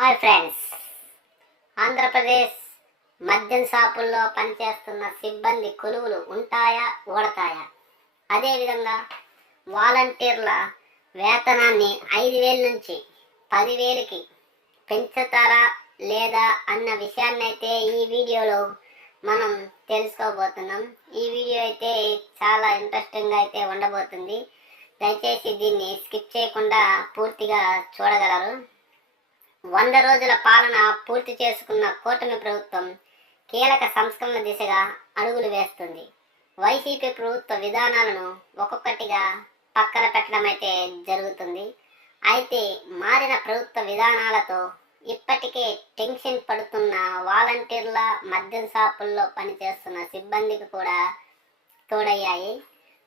Hi friends. Andhra Pradesh మద్యం షాపుల్లో పనిచేస్తున్న సిబ్బంది కొలువులు ఉంటాయా ఊడతాయా? అదేవిధంగా వాలంటీర్ల వేతనాన్ని ఐదు వేల నుంచి పదివేలకి పెంచుతారా లేదా అన్న విషయాన్ని అయితే ఈ వీడియోలో మనం తెలుసుకోబోతున్నాం. ఈ వీడియో అయితే చాలా ఇంట్రెస్టింగ్గా అయితే ఉండబోతుంది. దయచేసి దీన్ని స్కిప్ చేయకుండా పూర్తిగా చూడగలరు. వంద రోజుల పాలన పూర్తి చేసుకున్న కూటమి ప్రభుత్వం కీలక సంస్కరణ దిశగా అడుగులు వేస్తుంది. వైసీపీ ప్రభుత్వ విధానాలను ఒక్కొక్కటిగా పక్కన పెట్టడం అయితే జరుగుతుంది. అయితే మారిన ప్రభుత్వ విధానాలతో ఇప్పటికే టెన్షన్ పడుతున్న వాలంటీర్ల మద్యం షాపుల్లో పనిచేస్తున్న సిబ్బందికి కూడా తోడయ్యాయి.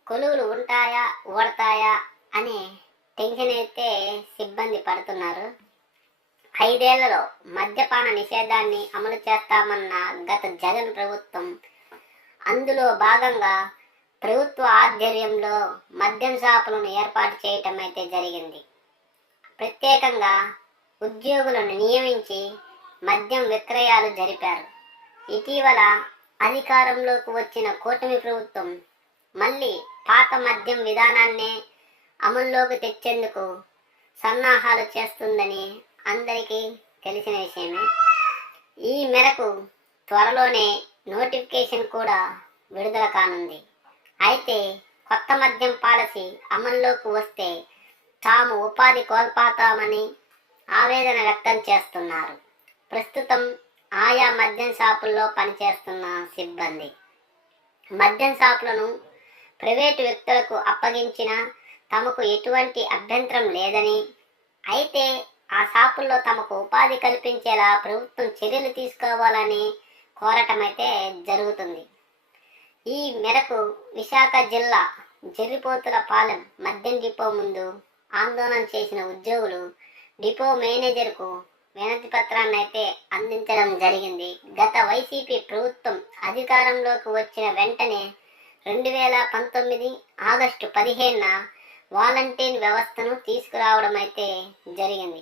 కొలువులు ఉంటాయా ఊడతాయా అనే టెన్షన్ అయితే సిబ్బంది పడుతున్నారు. ఐదేళ్ళలో మద్యపాన నిషేధాన్ని అమలు చేస్తామన్న గత జగన్ ప్రభుత్వం అందులో భాగంగా ప్రభుత్వ ఆధ్వర్యంలో మద్యం షాపులను ఏర్పాటు చేయటం అయితే జరిగింది. ప్రత్యేకంగా ఉద్యోగులను నియమించి మద్యం విక్రయాలు జరిపారు. ఇటీవల అధికారంలోకి వచ్చిన కూటమి ప్రభుత్వం మళ్ళీ పాత మద్యం విధానాన్నే అమల్లోకి తెచ్చేందుకు సన్నాహాలు చేస్తుందని అందరికీ తెలిసిన విషయమే. ఈ మేరకు త్వరలోనే నోటిఫికేషన్ కూడా విడుదల కానుంది. అయితే కొత్త మద్యం పాలసీ అమల్లోకి వస్తే తాము ఉపాధి కోల్పోతామని ఆవేదన వ్యక్తం చేస్తున్నారు. ప్రస్తుతం ఆయా మద్యం షాపుల్లో పనిచేస్తున్న సిబ్బంది. మద్యం షాపులను ప్రైవేటు వ్యక్తులకు అప్పగించిన తమకు ఎటువంటి అభ్యంతరం లేదని అయితే ఆ షాపుల్లో తమకు ఉపాధి కల్పించేలా ప్రభుత్వం చర్యలు తీసుకోవాలని కోరటమైతే జరుగుతుంది. ఈ మేరకు విశాఖ జిల్లా జర్రిపోతుల పాలెం మద్యం డిపో ముందు ఆందోళన చేసిన ఉద్యోగులు డిపో మేనేజర్కు వినతి పత్రాన్ని అయితే అందించడం జరిగింది. గత వైసీపీ ప్రభుత్వం అధికారంలోకి వచ్చిన వెంటనే రెండు వేల పంతొమ్మిది ఆగస్టు పదిహేనున వాలంటీర్ వ్యవస్థను తీసుకురావడం అయితే జరిగింది.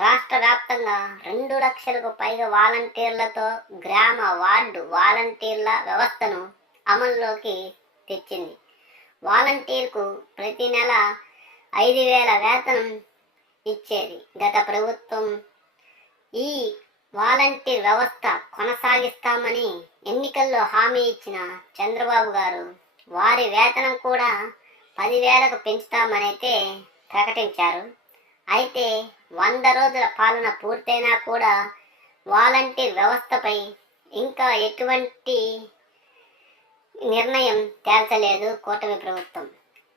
రాష్ట్ర వ్యాప్తంగా రెండు లక్షలకు పైగా వాలంటీర్లతో గ్రామ వార్డు వాలంటీర్ల వ్యవస్థను అమల్లోకి తెచ్చింది. వాలంటీర్కు ప్రతి నెల ఐదు వేల వేతనం ఇచ్చేది గత ప్రభుత్వం. ఈ వాలంటీర్ వ్యవస్థ కొనసాగిస్తామని ఎన్నికల్లో హామీ ఇచ్చిన చంద్రబాబు గారు వారి వేతనం కూడా పదివేలకు పెంచుతామనైతే ప్రకటించారు. అయితే వంద రోజుల పాలన పూర్తయినా కూడా వాలంటీర్ వ్యవస్థపై ఇంకా ఎటువంటి నిర్ణయం తేల్చలేదు కూటమి ప్రభుత్వం.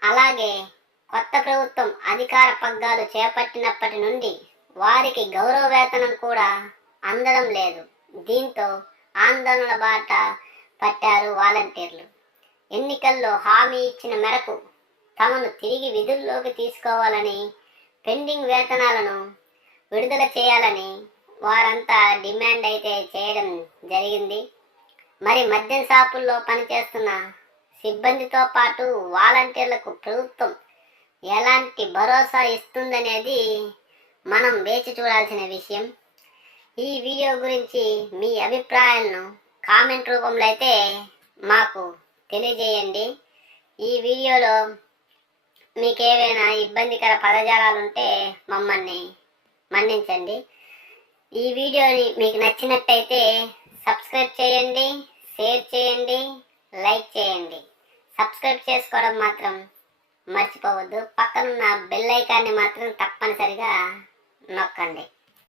అలాగే కొత్త ప్రభుత్వం అధికార పగ్గాలు చేపట్టినప్పటి నుండి వారికి గౌరవ వేతనం కూడా అందడం లేదు. దీంతో ఆందోళన బాట పట్టారు వాలంటీర్లు. ఎన్నికల్లో హామీ ఇచ్చిన మేరకు తమను తిరిగి విధుల్లోకి తీసుకోవాలని పెండింగ్ వేతనాలను విడుదల చేయాలని వారంతా డిమాండ్ అయితే చేయడం జరిగింది. మరి మద్యం షాపుల్లో పనిచేస్తున్న సిబ్బందితో పాటు వాలంటీర్లకు ప్రభుత్వం ఎలాంటి భరోసా ఇస్తుందనేది మనం వేచి చూడాల్సిన విషయం. ఈ వీడియో గురించి మీ అభిప్రాయాలను కామెంట్ రూపంలో అయితే మాకు తెలియజేయండి. ఈ వీడియోలో మీకేవైనా ఇబ్బందికర పదజాలాలు ఉంటే మమ్మల్ని మన్నించండి. ఈ వీడియోని మీకు నచ్చినట్టయితే సబ్స్క్రైబ్ చేయండి షేర్ చేయండి లైక్ చేయండి. సబ్స్క్రైబ్ చేసుకోవడం మాత్రం మర్చిపోవద్దు. పక్కనున్న బెల్ ఐకాన్ని మాత్రం తప్పనిసరిగా నొక్కండి.